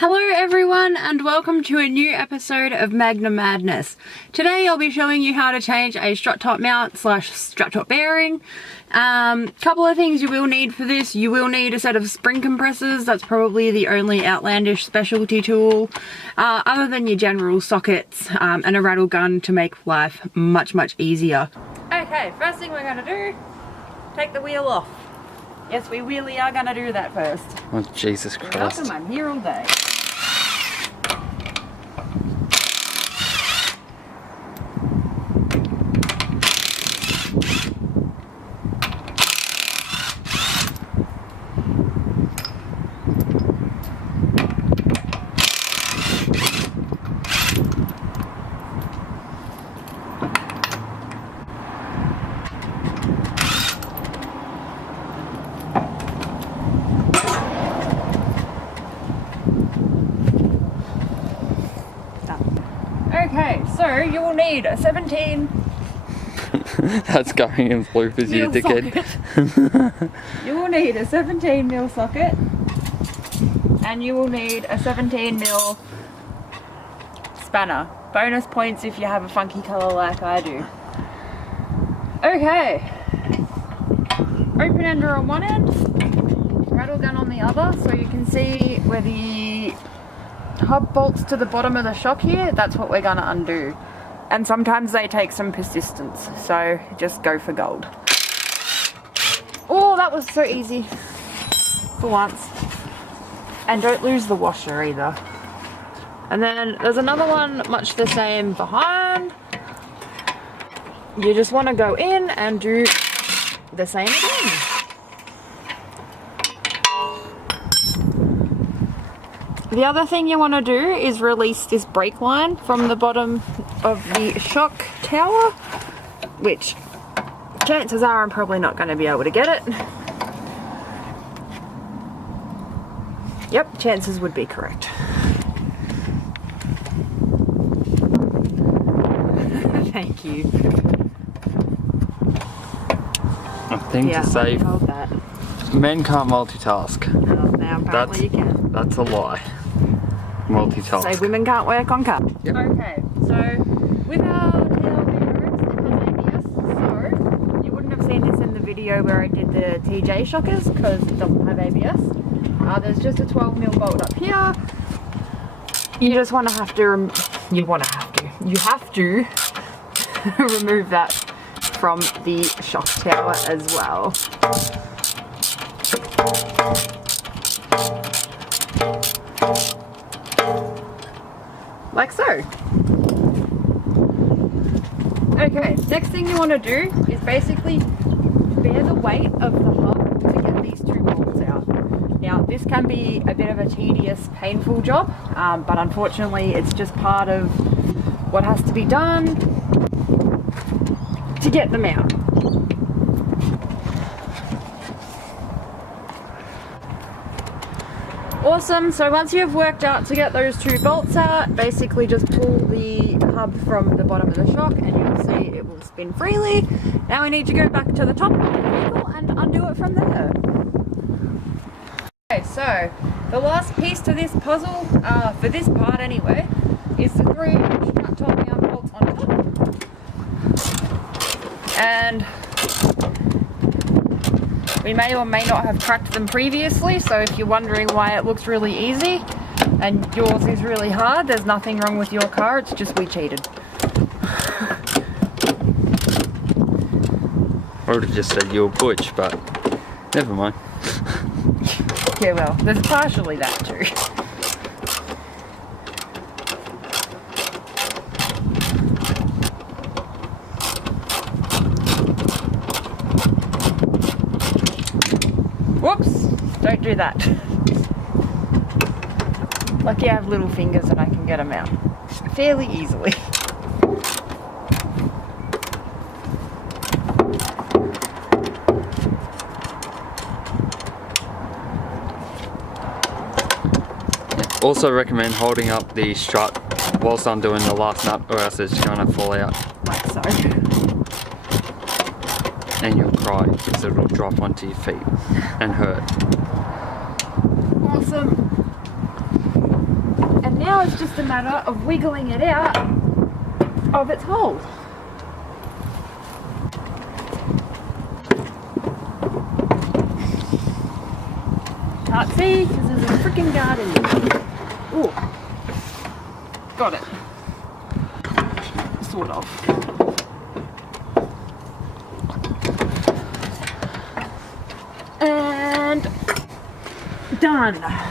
Hello everyone and welcome to a new episode of Magna Madness. Today I'll be showing you how to change a strut top mount slash strut top bearing. Couple of things you will need for this. You will need a set of spring compressors. That's probably the only outlandish specialty tool other than your general sockets and a rattle gun to make life much easier. Okay, first thing we're going to do, take the wheel off. Yes, we really are going to do that first. Oh, Jesus Christ. Welcome, I'm here all day. Okay, so you will need a 17. That's going in bloopers, you dickhead. You will need a 17mm socket, and you will need a 17mm spanner. Bonus points if you have a funky colour like I do. Okay, open ender on one end, rattle gun on the other, so you can see where the hub bolts to the bottom of the shock here. That's what we're gonna undo, and sometimes they take some persistence, so just go for gold. Oh, that was so easy for once. And don't lose the washer either. And then there's another one much the same behind. You just want to go in and do the same again. The other thing you want to do is release this brake line from the bottom of the shock tower, which chances are I'm probably not going to be able to get it. Yep, chances would be correct. Thank you. A thing to say, hold that. men can't multitask. Oh, now apparently you can. That's a lie. Multitask. Say women can't work on cars. Yep. Okay, so with our tail bearings, it has ABS, so you wouldn't have seen this in the video where I did the TJ shockers because it doesn't have ABS. There's just a 12mm bolt up here. You just want to have to remove that from the shock tower as well. Like so. Okay, next thing you want to do is basically bear the weight of the hub to get these two bolts out. Now this can be a bit of a tedious, painful job, but unfortunately it's just part of what has to be done to get them out. Awesome, so once you've worked out to get those two bolts out, basically just pull the hub from the bottom of the shock and you'll see it will spin freely. Now we need to go back to the top of the vehicle and undo it from there. Okay, so the last piece to this puzzle, for this part anyway, is the 3 strut top mount bolts on top. And we may or may not have cracked them previously, so if you're wondering why it looks really easy and yours is really hard, there's nothing wrong with your car, it's just we cheated. I would have just said you're butch, but never mind. Yeah, well, there's partially that too. Whoops! Don't do that. Lucky I have little fingers and I can get them out fairly easily. Also recommend holding up the strut whilst I'm doing the last nut, or else it's going to fall out. Like so. And you'll cry because it'll drop onto your feet and hurt. Awesome. Now it's just a matter of wiggling it out of its hold. Can't see because there's a freaking guard in there. Ooh. Got it. Sort of. And done.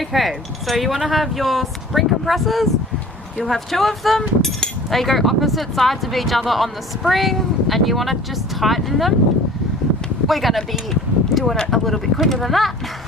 Okay, so you want to have your spring compressors. You'll have 2 of them. They go opposite sides of each other on the spring, and you want to just tighten them. We're going to be doing it a little bit quicker than that.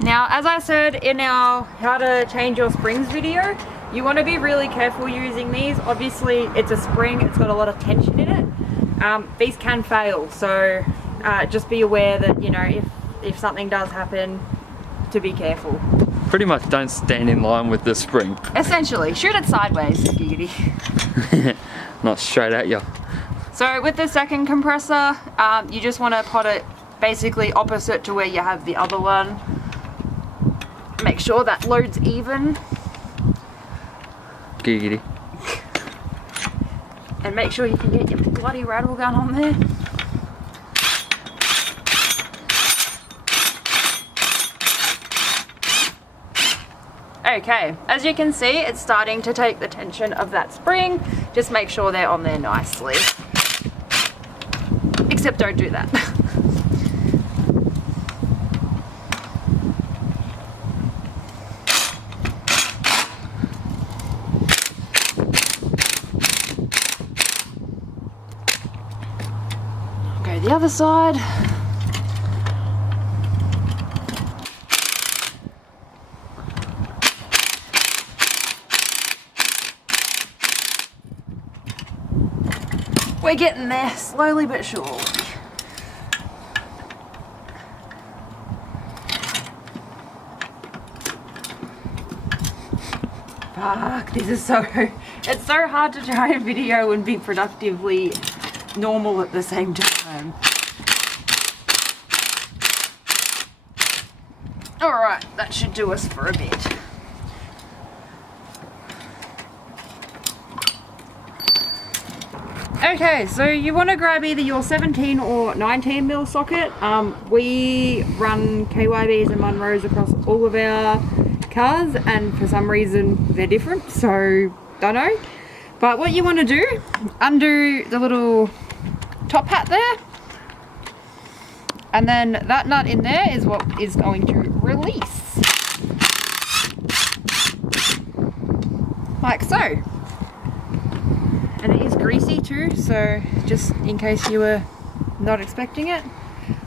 Now, as I said in our how to change your springs video, you want to be really careful using these. Obviously, it's a spring, it's got a lot of tension in it. These can fail, so just be aware that, you know, if something does happen, to be careful. Pretty much don't stand in line with the spring. Essentially, shoot it sideways, giggity. Not straight at you. So with the second compressor, you just want to put it basically opposite to where you have the other one. Make sure that loads even. Giggity. And make sure you can get your bloody rattle gun on there. Okay, as you can see, it's starting to take the tension of that spring. Just make sure they're on there nicely. Except don't do that. Go the other side. We're getting there, slowly but surely. Fuck, this is so... It's so hard to try a video and be productively normal at the same time. Alright, that should do us for a bit. Okay, so you want to grab either your 17 or 19 mil socket. We run KYBs and Munros across all of our cars, and for some reason they're different, so don't know. But what you want to do, undo the little top hat there, and then that nut in there is what is going to release. Like so. And it is greasy too, so just in case you were not expecting it.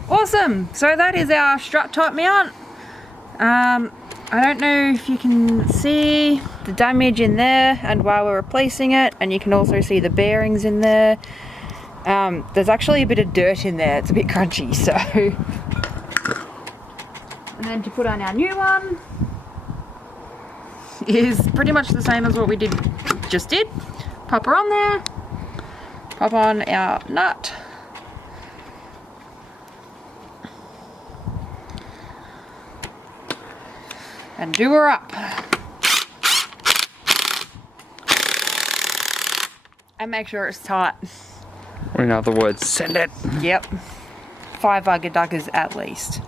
Awesome! So that is our strut top mount. I don't know if you can see the damage in there and while we're replacing it, and you can also see the bearings in there. There's actually a bit of dirt in there, it's a bit crunchy, so. And then to put on our new one is pretty much the same as what we just did. Pop her on there, pop on our nut, and do her up. And make sure it's tight. Or in other words, send it. Yep. 5 ugga duggers at least.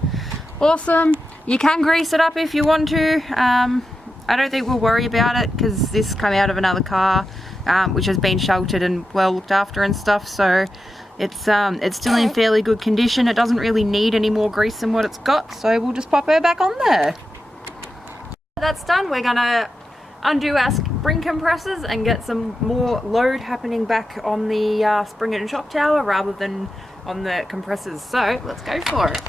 Awesome. You can grease it up if you want to. I don't think we'll worry about it because this came out of another car, which has been sheltered and well looked after and stuff, so it's still in fairly good condition. It doesn't really need any more grease than what it's got, so we'll just pop her back on there. That's done. We're gonna undo our spring compressors and get some more load happening back on the spring and shock tower rather than on the compressors, so let's go for it.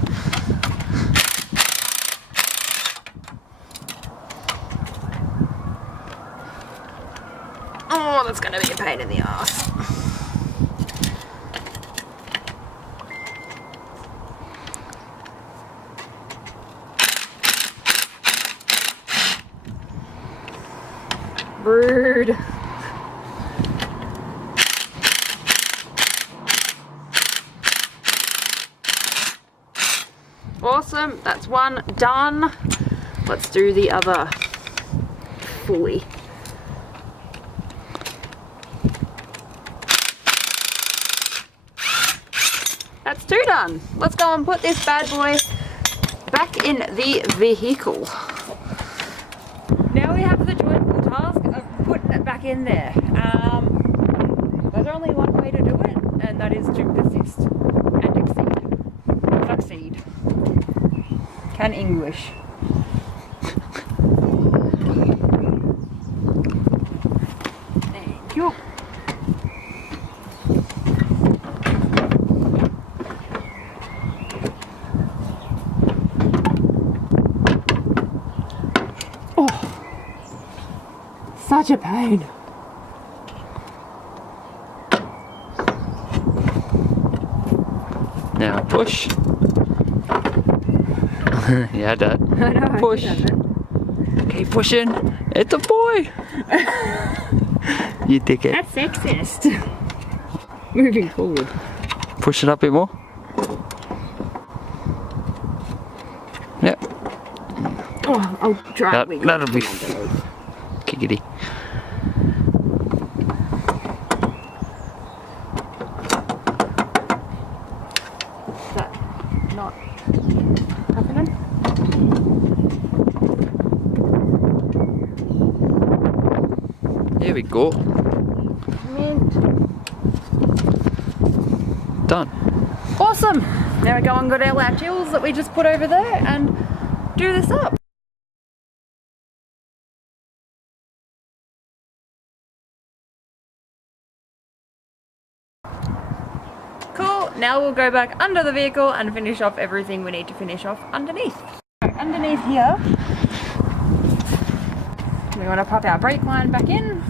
Oh, that's gonna be a pain in the ass. Rude. Awesome, that's one done. Let's do the other fully. That's two done. Let's go and put this bad boy back in the vehicle. Now we have the joyful task of putting it back in there. There's only one way to do it, and that is to persist and succeed. Can English. Thank you. Such a pain. Now push. Yeah, Dad. I know. Push. Keep pushing. It's a boy. You dickhead. That's sexist. Moving forward. Push it up a bit more. Yep. Oh, I'll try. That'll be kickity. Is that not happening? There we go. Mint. Done. Awesome. Now we go and get our latches that we just put over there and do this up. Cool, now we'll go back under the vehicle and finish off everything we need to finish off underneath. So underneath here, we want to pop our brake line back in.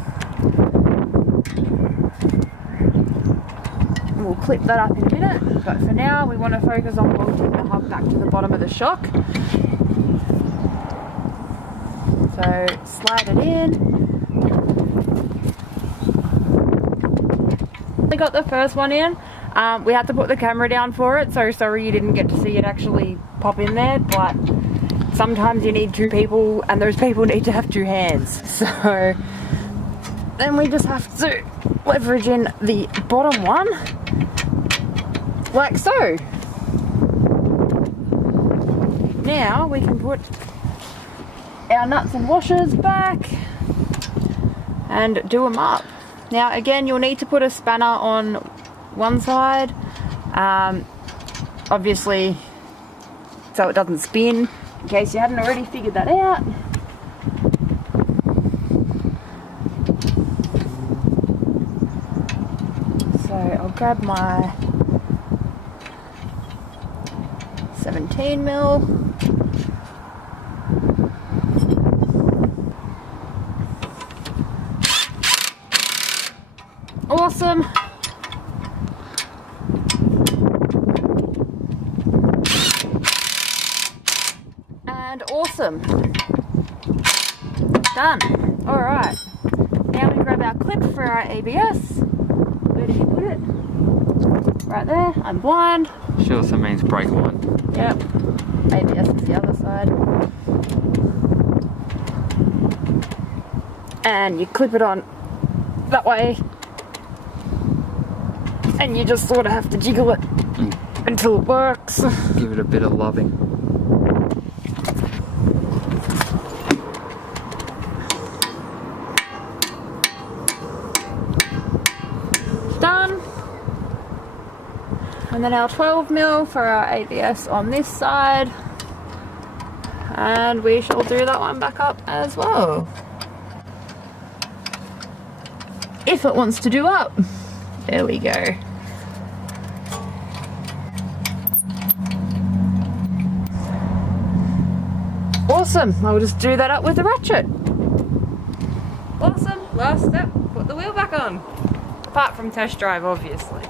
We'll clip that up in a minute, but for now we want to focus on bolting the hub back to the bottom of the shock. So slide it in. We got the first one in. We had to put the camera down for it, so sorry you didn't get to see it actually pop in there, but sometimes you need two people and those people need to have two hands. So then we just have to leverage in the bottom one, like so. Now we can put our nuts and washers back and do them up. Now again, you'll need to put a spanner on one side, obviously so it doesn't spin, in case you hadn't already figured that out. So I'll grab my 17mm. Awesome. And awesome. Done. Alright. Now we grab our clip for our ABS. Where did you put it? Right there. I'm blind. She also means brake line. Yep. ABS is the other side. And you clip it on that way. And you just sort of have to jiggle it until it works. Give it a bit of loving. Done. And then our 12mm for our ABS on this side. And we shall do that one back up as well. If it wants to do up. There we go. Awesome. I'll just do that up with the ratchet. Awesome. Last step, put the wheel back on. Apart from test drive, obviously.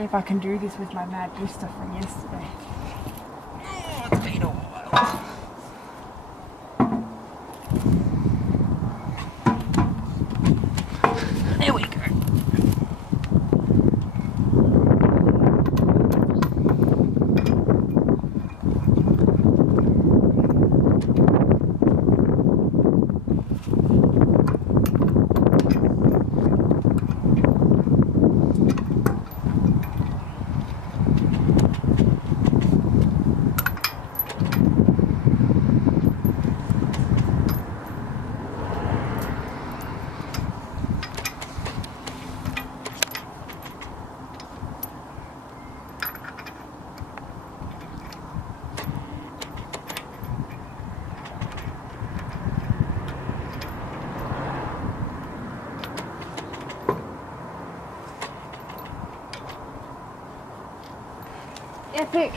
see if I can do this with my mad booster from yesterday. Oh, it's been a while. There we go. Epic.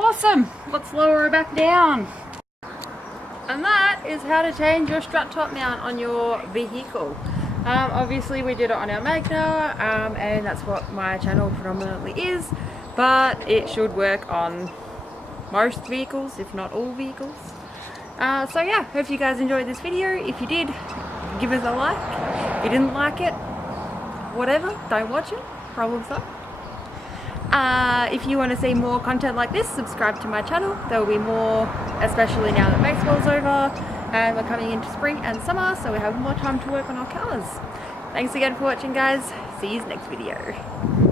Awesome! Let's lower her back down. And that is how to change your strut top mount on your vehicle. Obviously we did it on our Magna, and that's what my channel predominantly is, but it should work on most vehicles, if not all vehicles. So yeah, hope you guys enjoyed this video. If you did, give us a like. If you didn't like it, whatever, don't watch it, problem solved. If you want to see more content like this, subscribe to my channel. There will be more, especially now that baseball's over and we're coming into spring and summer, so we have more time to work on our cars. Thanks again for watching, guys. See you next video.